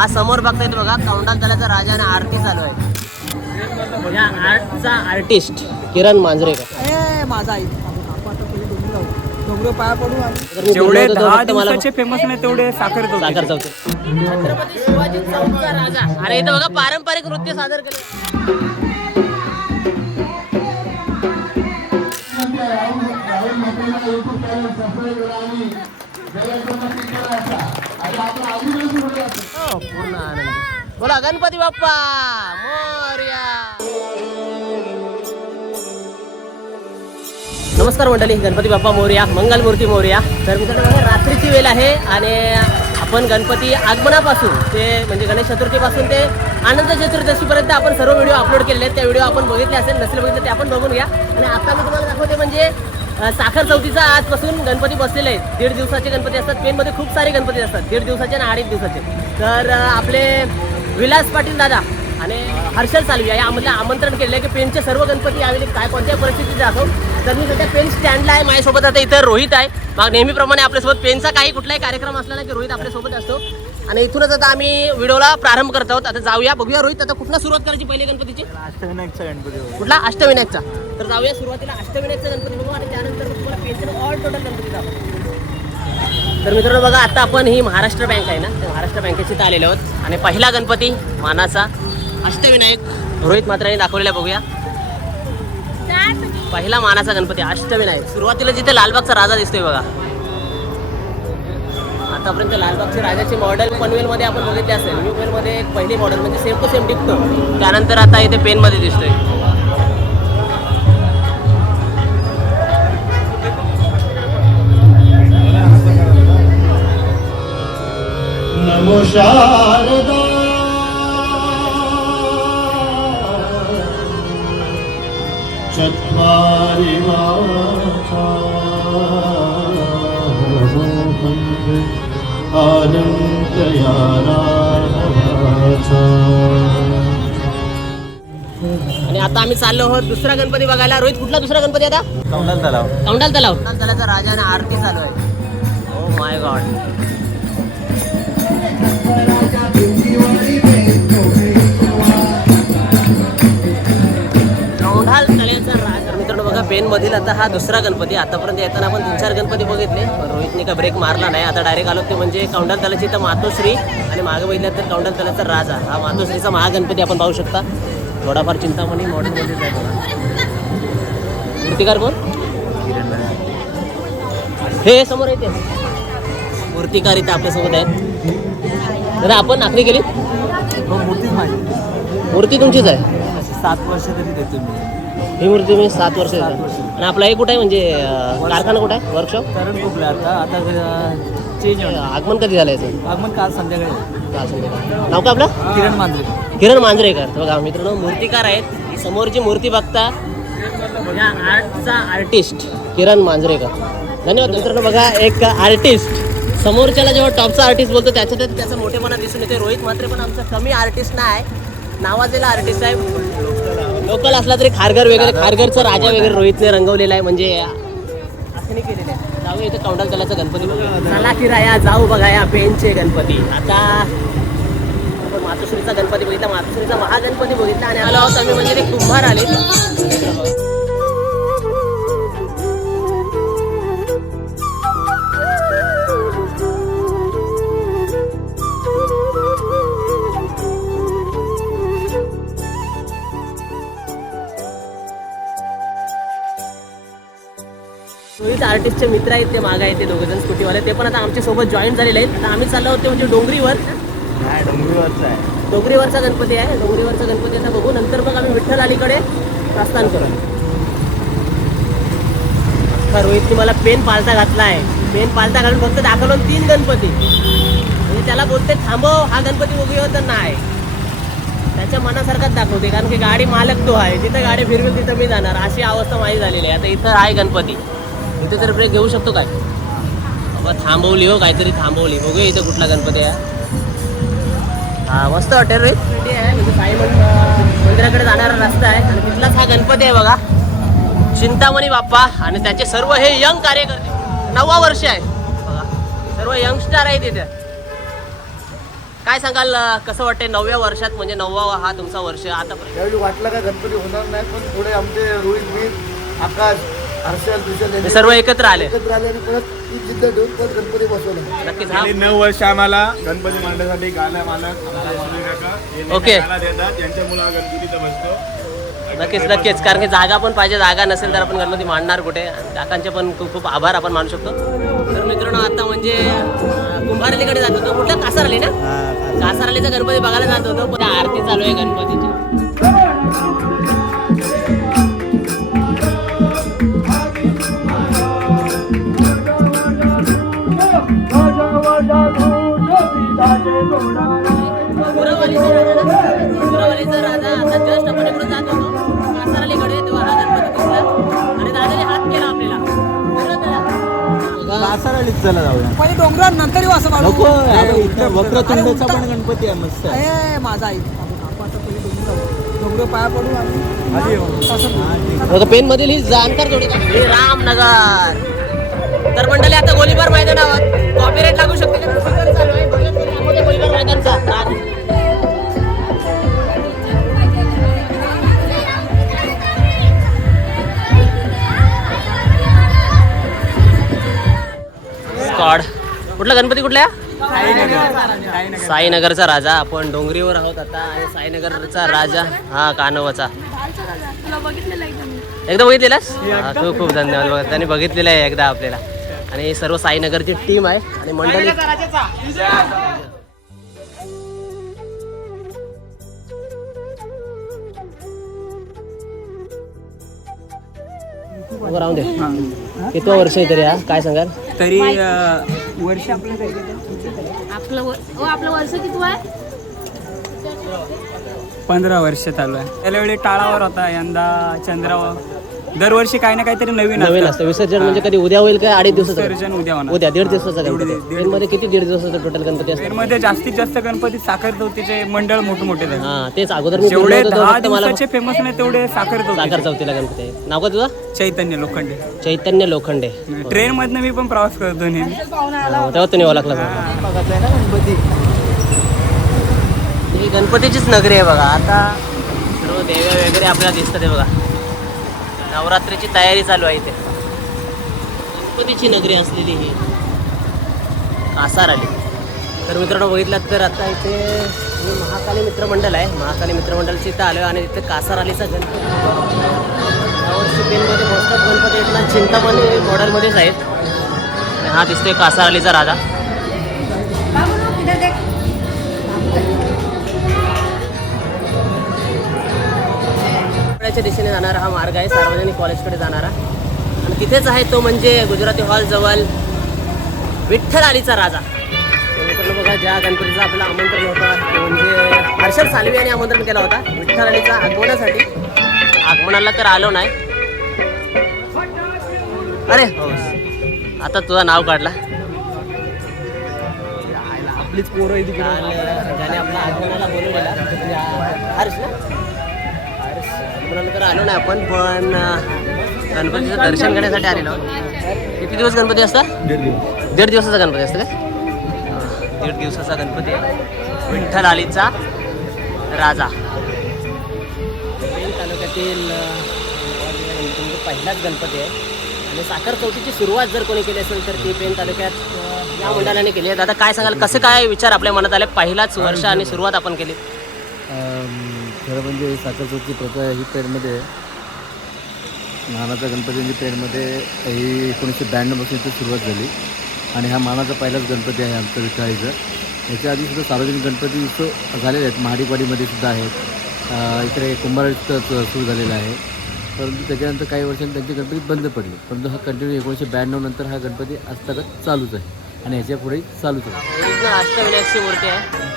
हा समोर बघताय बघा कौंडाल तलाचा राजा आणि आरती चालू आहे या आर्टचा आर्टिस्ट किरण मांजरेकर ए माझा पाया पडू जेवढे दहा दिवसाचे फेमस नाही तेवढे साखर साखर चौथे छत्रपती शिवाजी चौकचा राजा अरे इथं बघा पारंपरिक नृत्य सादर केले हो, पूर्ण आनंद बोला गणपती बाप्पा मोर्या. नमस्कार मंडळी गणपती बाप्पा मोर्या मंगलमूर्ती मोर्या. तर मित्रांनो रात्रीची वेळ आहे आणि आपण गणपती आगमनापासून ते म्हणजे गणेश चतुर्थीपासून ते आनंद चतुर्दशीपर्यंत आपण सर्व व्हिडिओ अपलोड केलेले आहेत. त्या व्हिडिओ आपण बघितले असेल नसले बघितले ते आपण बघून घ्या. आणि आता मी तुम्हाला दाखवते म्हणजे साखर चौथीचा आजपासून गणपती बसलेले आहेत. दीड दिवसाचे गणपती असतात. पेनमध्ये खूप सारे गणपती असतात. दीड दिवसाचे आणि अडीच दिवसाचे. तर आपले विलास पाटील दादा आणि हर्षल सालवी या आम्हाला आमंत्रण केलेलं आहे की पेनचे सर्व गणपती यावेळी काय कोणत्याही परिस्थितीत दाखव तर मी सध्या पेन स्टँडला आहे. माझ्यासोबत आता इथं रोहित आहे. मग नेहमीप्रमाणे आपल्यासोबत पेनचा काही कुठलाही कार्यक्रम असला ना की रोहित आपल्यासोबत असतो. आणि इथूनच आता आम्ही व्हिडिओला प्रारंभ करत आहोत. आता जाऊया बघूया रोहित आता कुठनं सुरुवात करायची पहिली गणपतीची? अष्टविनायकचा गणपती. कुठला? अष्टविनायकचा. तर जाऊया सुरुवातीला अष्टविनायकचा गणपती बघू आणि त्यानंतर तुम्हाला पेन्शन ऑल टोटल गणपती दाखवू तर मित्रांनो बघा आता आपण ही महाराष्ट्र बँक आहे ना? त्या महाराष्ट्र बँकेची इथं आलेलो आहोत. आणि पहिला गणपती मानाचा अष्टविनायक. रोहित मात्राने दाखवलेला बघूया. पहिला मानाचा गणपती अष्टविनायक. सुरुवातीला जिथे लालबागचा राजा दिसतोय बघा. आतापर्यंत लालबागच्या राजाचे मॉडेल पनवेलमध्ये आपण बघितले असेल. न्यू मध्ये एक पहिली मॉडेल म्हणजे सेम टू सेम टिकतो. त्यानंतर आता इथे पेनमध्ये दिसतोय. शारदा। चत्वारि आणि आता आम्ही चाललो आहोत दुसरा गणपती बघायला. रोहित कुठला दुसरा गणपती आता? कौंडाल तलाव. कौंडाल तलाव. कौंडाल तलावचा राजा आणि आरती चालू आहे. ओ माय गॉड बघा पेन मधील आता हा दुसरा गणपती. आतापर्यंत येताना आपण तीन चार गणपती बघितले. रोहितने का ब्रेक मारला नाही. आता डायरेक्ट आलो ते म्हणजे कौंडाल तलाची तर मातोश्री आणि मागे बघितलं तर कौंडाल तलाचा राजा. हा मातोश्रीचा महागणपती आपण पाहू शकता. थोडाफार चिंतामणी बघा. मूर्तिकार कोण? हे समोर येते मूर्तिकार इथे आपल्यासोबत आहेत. दादा आपण आखणी केली? हो मूर्तीच माझी मूर्ती तुमचीच आहे. सात वर्ष तरी देतो मी. ही मूर्ती तुम्ही सात वर्ष. आणि आपला हे कुठे आहे? म्हणजे अं, कारखाना कुठे आहे? वर्कशॉप कारण खूप आता? आता चेंज आगमन कधी झालं याचं? आगमन काल संध्याकाळी. काल संध्याकाळी. नाव का आपलं? किरण मांजरे. किरण मांजरेकर. तर बघा मित्रांनो मूर्तिकार आहेत. ही समोरची मूर्ती बघता या आर्टचा आर्टिस्ट किरण मांजरेकर. धन्यवाद मित्रांनो बघा एक आर्टिस्ट समोरच्याला जेव्हा टॉपचा आर्टिस्ट बोलतो त्याच्यात त्याचा मोठेपणा दिसून येते रोहित मात्रे पण आमचा कमी आर्टिस्ट नाही. नावाजलेला आर्टिस्ट आहे. लोकल असला तरी खारघर वगैरे खारघरचा राजा वगैरे रोहितने रंगवलेला आहे म्हणजे असं केलेलं आहे. जाऊ इथे कौंडाल तलाचा गणपती. चला की राया जाऊ बघा या पेनचे गणपती. आता आपण मातोश्रीचा गणपती बघितला मातोश्रीचा महागणपती बघितला आणि आलो आहोत आम्ही म्हणजे ते कुंभार आले रोहित आर्टिस्टचे मित्र आहेत ते मागे आहेत ते दोघं जण स्कूटीवाले ते पण आता आमच्यासोबत जॉईन झालेले आहेत. आता आम्ही चाललो होतो म्हणजे डोंगरीवर. नाही डोंगरीवरचा आहे. डोंगरीवरचा गणपती आहे. डोंगरीवरचा गणपती आता बघू. नंतर मग आम्ही विठ्ठल अलीकडे प्रस्थान करू. आता रोहितने मला पेन पालता घातला आहे. पेन पालता घालून फक्त दाखवलं तीन गणपती. म्हणजे त्याला बोलते थांबव हा गणपती बघूया तर नाही. त्याच्या मनासारखाच दाखवते कारण की गाडी मालक तो आहे. जिथं गाडी फिरवेल तिथं मी जाणार. अशी अवस्था माझी झालेली आहे. आता इथं आहे गणपती. इथे तर ब्रेक घेऊ शकतो काय? बाबा थांबवली हो काहीतरी थांबवली. बघूया इथं कुठला गणपती आहे. हा मस्त हॉटेल रे. रेडी आहे. म्हणजे साई मन- मंदिराकडे जाणारा रस्ता आहे. आणि तिथलाच हा गणपती आहे बघा. चिंतामणी बाप्पा आणि त्याचे सर्व हे यंग कार्यकर्ते. 'म्हणजे, नववा वर्ष आहे. बघा सर्व यंगस्टर आहेत इथे. काय सांगाल कसं वाटतंय नवव्या वर्षात? म्हणजे नववा हा तुमचा वर्ष आतापर्यंत? त्यावेळी वाटलं का गणपती होणार नाही पण थोडे आमचे रोहित मीर आकाश हर्षल हे सर्व एकत्र आले. एकत्र आले आणि परत ती जिद्द ठेवून परत गणपती बसवला. नक्कीच हा. गेली नऊ वर्ष आम्हाला गणपती मांडण्यासाठी गाला मालक काका हे. गाला देतात. यांच्यामुळे हा बसतो. नक्कीच नक्कीच. कारण की जागा पण पाहिजे जागा नसेल तर आपण गणपती मांडणार कुठे? काकांचे पण खूप खूप आभार आपण मानू शकतो. तर मित्रांनो आता म्हणजे अं, कुंभारलीकडे जात होतो. कुठं कासार आली ना कासार आलीचा गणपती बघायला जात होतो. पण आरती चालू आहे गणपतीची. राजा ना? सुरावालीचा राजा आता जस्ट आपण इकडे जात होतो. कासारालीकडे तेव्हा हा गणपती दिसला आणि दादाने हात केला आपल्याला? कासारालीच चला जाऊया. पहिले डोंगरावर नंतर येऊ असं नको बाळू. अरे इथं वक्रतुंडचा पण गणपती आहे मस्त आहे. ए, माझा आई. आपण आता पहिले डोंगर पाया पडू आणि हा, पेन मधील ही जाणकार जोडी हे रामनगर. तर मंडळी आता गोलीबार मैदानावर. कॉपीराईट लागू शकते गोलीबार मैदानचा स्कॉड कुठला? गणपती कुठल्या? साईनगरचा राजा. आपण डोंगरीवर आहोत आता. आणि साईनगरचा राजा. हा कानवाचा. एकदा बघितलेलास? हा, खूप खूप धन्यवाद बघा. त्यांनी बघितलेलं आहे एकदा आपल्याला. आणि सर्व साईनगरची टीम आहे. आणि मंडळी राहून दे. किती वर्ष आहे तरी हा? काय सांगाल? तरी वर्ष आपलं आपलं वर्ष किती आहे? पंधरा वर्ष चालू आहे. त्याला वेळी टाळावर होता यंदा चंद्रावर. दरवर्षी काही ना काहीतरी नवीन नवीन असतं. विसर्जन म्हणजे कधी उद्या होईल काय? अडीच दिवसाचं. विसर्जन उद्या होणार. उद्या दीड दिवसाचा दीड- गणपती. दीड- ट्रेनमध्ये किती दीड दिवसाचा टोटल गणपती असतो? मध्ये जास्तीत जास्त गणपती साखर चौथीचे मंडळ मोठे मोठे झाले हा तेच अगोदर मी जेवढे फिरलो होतो तेव्हा दहा फक्त मला दिवसाचे फेमस नाही तेवढे साखर साखर चौथी चौथीला गणपती आहे. नाव का तुझं? चैतन्य लोखंडे. चैतन्य लोखंडे. ट्रेन मधनं मी पण प्रवास करतो नेहमी. हा, तेव्हा तुम्ही ओळखला गणपती. ही गणपतीचीच नगरी आहे बघा. आता सर्व देव्या वगैरे आपल्याला दिसतात बघा. नवरात्रीची तयारी चालू आहे इथे. गणपतीची नगरी असलेली ही. कासार आली. तर मित्रांनो बघितलात तर आता इथे महाकाली मित्रमंडळ आहे. महाकाली मित्रमंडळची इथं आलो आणि तिथे कासार आलीचा गणपती. यावर्षी पेनमध्ये मोस्ट गणपती आहेत ना चिंतामणी मॉडेलमध्येच आहेत. आणि हा दिसतोय कासार आलीचा राजा. च्या दिशेने जाणारा हा मार्ग आहे सार्वजनिक कॉलेजकडे जाणारा. आणि तिथेच आहे तो म्हणजे गुजराती हॉल जवळ विठ्ठल आलीचा राजा. तर मित्रांनो बघा ज्या गणपतीचं आपलं आमंत्रण होतं ते म्हणजे हर्षल सालवी यांनी आमंत्रण केलं होता विठ्ठल आलीचा आगमनासाठी. आगमनाला तर आलो नाही. अरे हो. आता तुझं नाव काढला. आपलीच पोरं आहे तिकडे. काल ज्याने आपला आगमनाला बोलवलेला हर्ष ना? तर आलो नाही आपण पण गणपतीचं दर्शन करण्यासाठी आलेलो. किती दिवस गणपती असतात दीड दिवस. दीड दिवसाचा गणपती असतं काय दीड दिवसाचा गणपती आहे. विठ्ठल आलीचा राजा. तालुक्यातील पहिलाच गणपती आहे. आणि साखर चौथीची सुरुवात जर कोणी केली असेल तर ती पेन तालुक्यात या मंडळाने केली आहे. दादा काय सांगाल? कसे काय विचार आपल्या मनात आले? पहिलाच वर्ष आणि सुरुवात आपण केली. खरं म्हणजे साखर प्रथा ही पेडमध्ये मानाचा गणपतींची पेडमध्ये ही एकोणीसशे ब्याण्णवपासून इथे सुरुवात झाली. आणि हा मानाचा पहिलाच गणपती आहे आमचा विठ्ठलाईचा. याच्या आधी सुद्धा सार्वजनिक गणपती उत्सव झालेले आहेत. महाडीवाडीमध्ये सुद्धा आहेत. इकडे कुंभाराचं सुरू झालेलं आहे. परंतु त्याच्यानंतर काही वर्षांनी त्यांचे गणपती बंद पडले. परंतु हा कंटिन्यू एकोणीसशे ब्याण्णव नंतर हा गणपती आजतागत चालूच आहे. आणि ह्याच्या पुढे चालूच आहे. अष्टविनायकची मूर्ती आहे.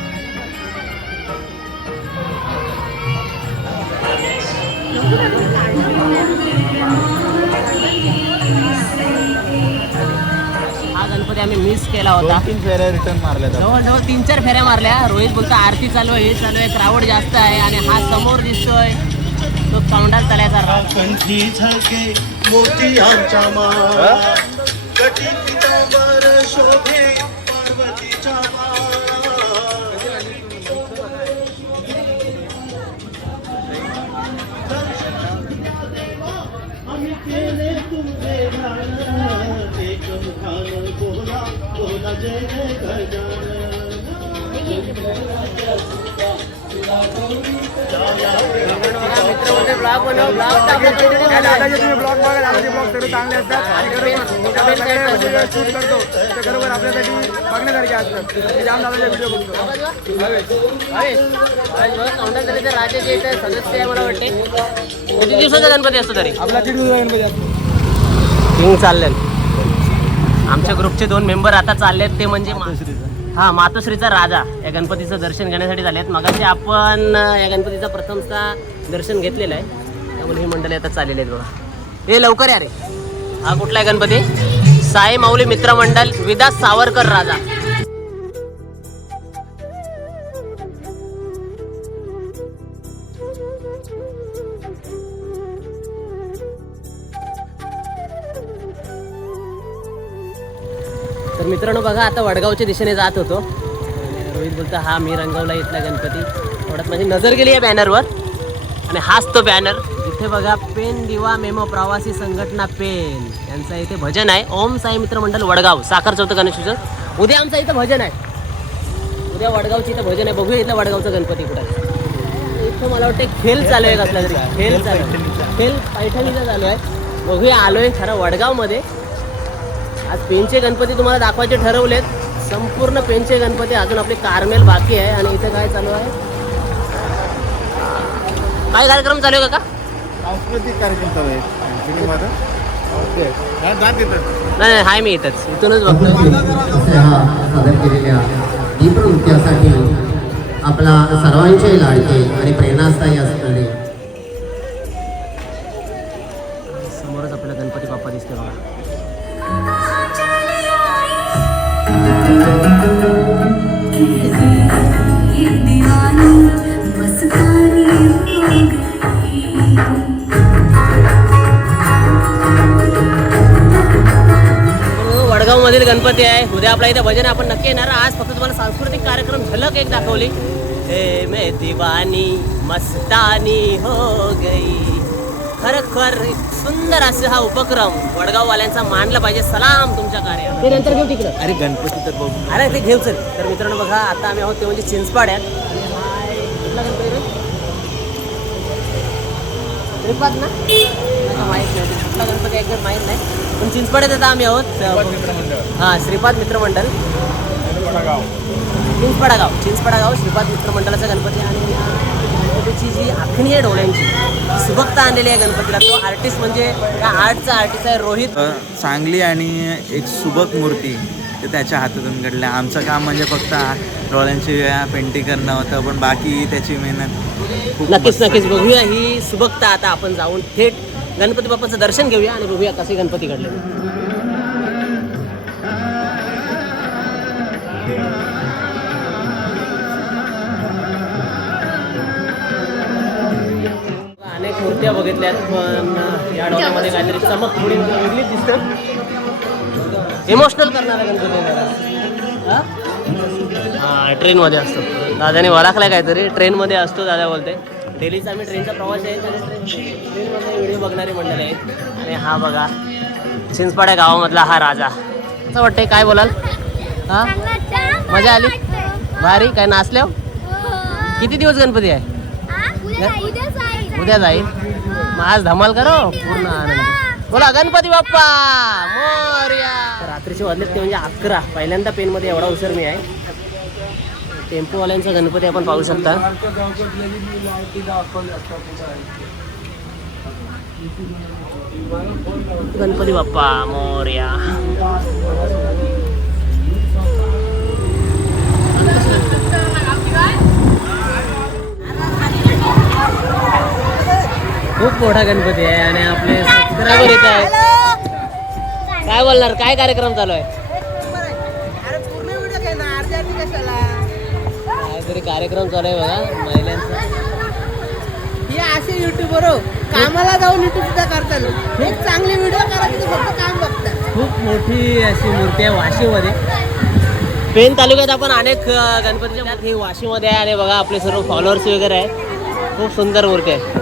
हा गणपती आम्ही मिस केला होता. तीन फेऱ्या रिटर्न मारल्या जवळजवळ तीन चार फेऱ्या मारल्या. रोहित बोलतो आरती चालू आहे हे चालू आहे क्राऊड जास्त आहे आणि हा समोर दिसतोय. तो तोंडात चालायचा राग. कंठी झळके कटी पितांबर शोभे. तुझे ध्यान एक मुखान बोला बोला जय जय चांगले असतात आणि करतो सदस्य आहे मला वाटते किती दिवसाचा गणपती असतो तरी. आपला किती दिवस गणपती असतो किंग चालले आमच्या ग्रुपचे दोन मेंबर आता चाललेत ते म्हणजे हा मातोश्रीचा राजा. या गणपतीचं दर्शन घेण्यासाठी झालेत मगाशी आपण या गणपतीचा प्रथमचा दर्शन घेतलेलं आहे. त्यामुळे ही मंडळी आता चाललेली आहेत बघा. हे लवकर या रे. हा कुठला आहे गणपती? साई माऊली मित्र मंडळ विदास सावरकर राजा. मित्रांनो बघा आता वडगावच्या दिशेने जात होतो. रोहित बोलतो हा मी रंगवला इथला गणपती. थोड्यात माझी नजर गेली या बॅनरवर आणि हाच तो बॅनर इथे बघा पेन दिवा मेमो प्रवासी संघटना पेन. यांचं इथे भजन आहे. ओम साई मित्र मंडळ वडगाव साखर चौथं गणेश उद्या आमचं इथं भजन आहे. उद्या वडगावची इथं भजन आहे. बघूया इथलं वडगावचं गणपती कुठं आहे. इथं मला वाटतं खेळ चालू आहे कसला तरी खेळ चालू आहे. खेळ पैठणीचा चालू आहे. बघूया आलोय खरं वडगावमध्ये. आज पेनचे गणपती तुम्हाला दाखवायचे ठरवलेत. संपूर्ण पेनचे गणपती अजून आपले कारमेल बाकी आहे आणि इथं काय चालू आहे? काय कार्यक्रम चालू आहे काका? सांस्कृतिक कार्यक्रम चालू आहे. नाही हाय मी इथंच. इथूनच बघतो हा आपला सर्वांचे लाडके आणि प्रेरणास्थायी असणारे. समोरच आपल्याला गणपती बाप्पा दिसते बघा. हो, मधील गणपती आहे. उद्या आपल्या इथे भजन आपण नक्की येणार आज फक्त तुम्हाला सांस्कृतिक कार्यक्रम झलक एक दाखवली. हे मे दिवानी मस्तानी हो गई. खरखर सुंदर असं हा उपक्रम वडगाववाल्यांचा मानला पाहिजे. सलाम तुमच्या कार्याला. ते नंतर घेऊ तिकडं. अरे गणपती तर बघू. अरे ते घेऊ चल. तर मित्रांनो बघा आता आम्ही आहोत ते म्हणजे चिंचपाड्यात हा? श्रीपाद ना? माहीत नाही कुठला गणपती एकदम माहीत नाही. पण चिंचपाड्यात आता आम्ही आहोत हा श्रीपाद मित्रमंडळ चिंचपाडा गाव. चिंचपाडा गाव. श्रीपाद मित्रमंडळाचा गणपती आणि गणपतीची जी आखणी आहे डोळ्यांची सुबकता आणलेली आहे गणपतीला. तो आर्टिस्ट म्हणजे त्या आर्टचा आर्टिस्ट आहे रोहित. चांगली आणि एक सुबक मूर्ती ते त्याच्या हातातून घडल्या. आमचं काम म्हणजे फक्त डोळ्यांची पेंटिंग करणं होतं पण बाकी त्याची मेहनत नक्कीच. नक्कीच. बघूया ही सुबकता आता आपण जाऊन थेट गणपती बाप्पाचं दर्शन घेऊया आणि बघूया कसे गणपती घडले अनेक बघितल्यात पण या डोळ्यामध्ये काहीतरी चमक थोडी वेगळी दिसतं. इमोशनल करणारा गणपती आहे ट्रेनमध्ये असतो. दादाने वळखलाय काहीतरी? ट्रेनमध्ये असतो दादा बोलते. डेलीचा आम्ही ट्रेनचा प्रवास आहे त्याने ट्रेन ट्रेनमध्ये व्हिडिओ बघणारी मंडळ आहेत आणि हा बघा चिंचपाड्या गावामधला हा राजा. असं वाटतंय? काय बोलाल? हा? मजा आली? भारी? काय नाचल्या हो? किती दिवस गणपती आहे. उद्या जाईल मग आज धमाल करो. पूर्ण आनंद. बोला गणपती बाप्पा. मोर्या. रात्रीचे वाजलेत ते म्हणजे अकरा. पहिल्यांदा पेनमध्ये एवढा उसर मी आहे. टेम्पोवाल्यांचा गणपती आपण पाहू शकता. गणपती बाप्पा मोर्या. खूप मोठा गणपती आहे आणि आपले सबस्क्रायबर येत आहेत. काय बोलणार? काय कार्यक्रम चालू आहे? काहीतरी कार्यक्रम चालू आहे बघा महिलांचा. हे असे युट्यूबर कामाला जाऊन युट्यूब सुद्धा करतात. हे चांगले व्हिडिओ करा तिथे फक्त काम बघतात. खूप मोठी अशी मूर्ती आहे वाशीमध्ये. पेन तालुक्यात आपण अनेक गणपतीच्या ही वाशीमध्ये आहे आणि बघा आपले सर्व फॉलोअर्स वगैरे आहे खूप सुंदर मूर्ती आहे.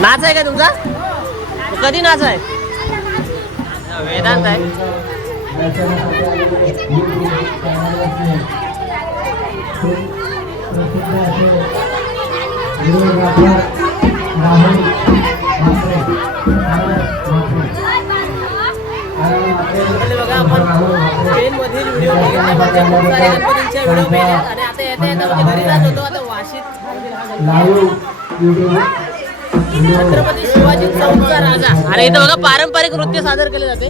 नाच आहे का तुमचा? कधी नाच आहे. वेदांत आहे छत्रपती शिवाजी चौकचा राजा. आणि इथं बघा पारंपरिक नृत्य सादर केले जाते.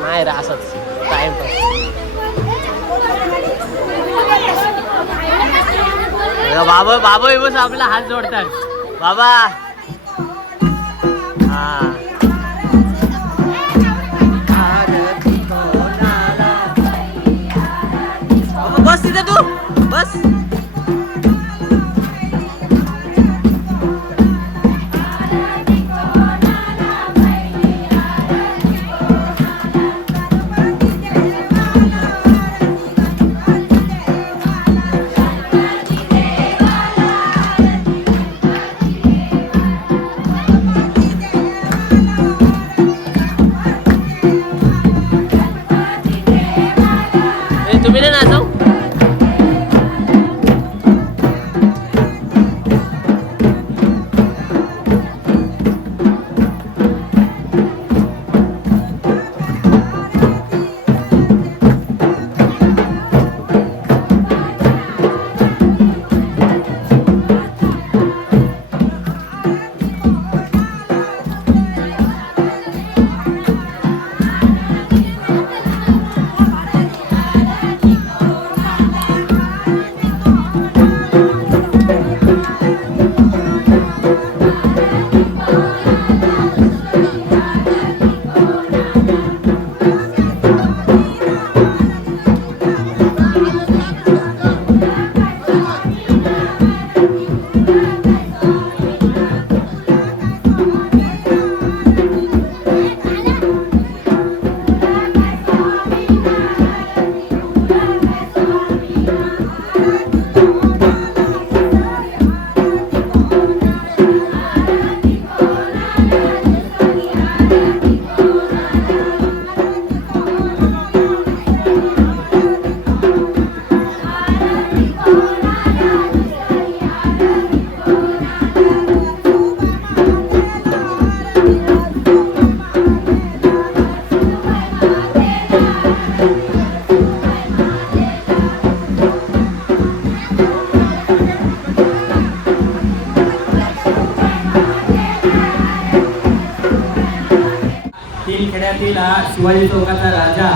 नाही रा असंच. टाइमपास बाबा बाबा बस आपला हात जोडतात. बाबा. हा. तू तीन शिवाजी चौकाचा राजा.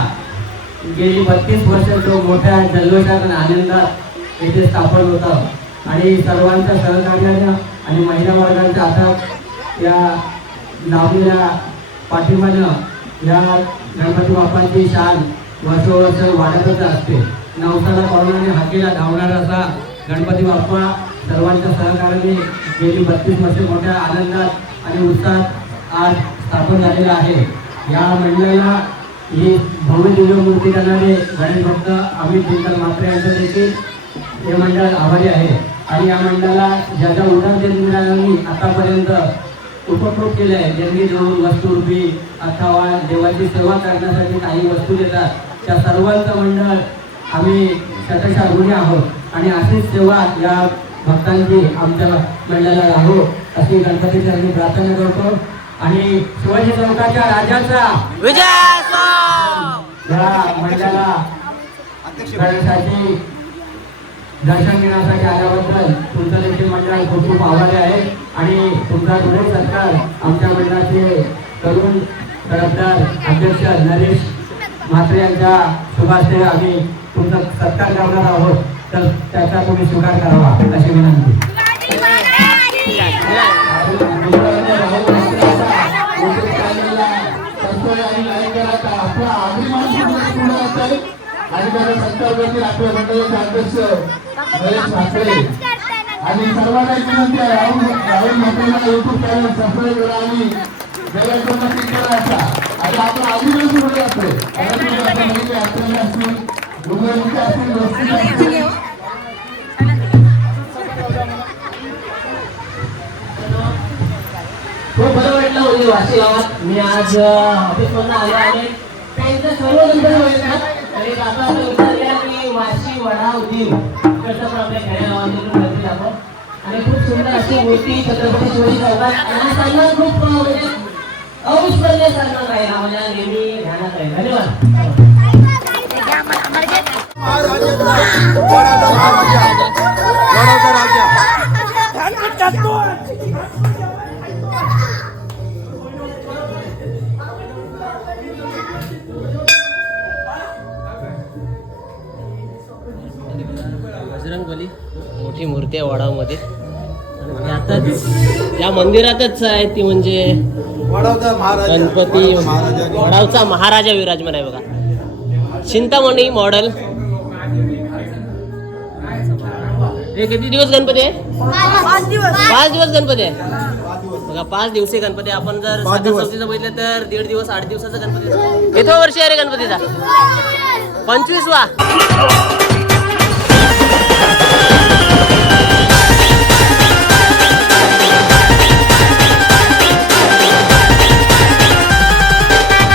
गेली बत्तीस वर्ष तो मोठ्या जल्लोषात आणि आनंदात येथे स्थापन होतं. आणि सर्वांच्या सहकार्यानं आणि महिला वर्गांच्या हातात या लावलेल्या पाठिंबानं या गणपती बाप्पांची शान वर्षोवर्ष वाढतच असते. नवसाला पावलाने हाकेला धावणारा असा गणपती बाप्पा सर्वांच्या सहकार्याने गेली बत्तीस वर्षे मोठ्या आनंदात आणि उत्साहात आज स्थापन झालेला आहे. या मंडळाला ही भव्य दिव्य मूर्ती करणारे गणेश भक्त अमित दिनकर मात्रे यांचं देखील हे मंडळ आभारी आहे. आणि या मंडळाला ज्या ज्या उदार आतापर्यंत उपक्रम केले आहे. ज्यांनी जवळ वस्तू अथवा देवाची सेवा करण्यासाठी काही वस्तू देतात. त्या सर्वांचं मंडळ आम्ही शतशा ऋणी आहोत. आणि अशीच सेवा या भक्तांची आमच्या मंडळाला राहो अशी गणपतीची आम्ही प्रार्थना करतो. आणि शिवाजी चौकाच्या राजाचा विजय! या गणेशाची दर्शन घेण्यासाठी आल्याबद्दल तुमचं देखील मंडळ खूप खूप आभारी आहे. आणि तुमचा पुढे सरकार आमच्या मंडळाचे तरुण तरफदार अध्यक्ष नरेश म्हात्रे यांच्या शुभास्ते आम्ही तुमचा सत्कार करणार आहोत. तर त्याचा तुम्ही स्वीकार करावा अशी विनंती. आणि त्याला सरकारवरती आपल्या मंडळाचे अध्यक्ष नरेश ठाकरे. आणि सर्वांना एक विनंती आहे राहुल राहुल म्हात्रेला युट्यूब चॅनल सबस्क्राईब करा आणि बेलायकॉनला क्लिक करा असा आणि आपला आदिवासी सुरू असते मराठी भाषा महिला असलेले असतील मुलं असतील वस्ती असतील. म्हणजे वाशी गावात मी आज ऑफिसमधून आलो आणि त्यांचं सर्व गणपती बघितलं आणि काका असं विचार केला की वाशी वडाव दीव इकडचं पण आपल्या खेडेगावातून गणपती आपण आणि खूप सुंदर अशी मूर्ती छत्रपती शिवाजी चौकात आणि सन्मान खूप म्हणजे अविस्मरणीय सन्मान राहील माझ्या नेहमी ध्यानात राहील धन्यवाद बजरंग बली मोठी मूर्ती आहे वडावमध्ये. आताच या मंदिरातच आहे ती म्हणजे गणपती वडावचा महाराजा. विराजमान आहे बघा. चिंतामणी मॉडेल. हे किती दिवस गणपती आहे? पाच दिवस गणपती आहे. बघा पाच दिवशी गणपती आपण जर साध्या चौथीचं बघितलं तर दीड दिवस आठ दिवसाचा गणपती कितवा वर्ष आहे रे गणपतीचा? पंचवीसवा.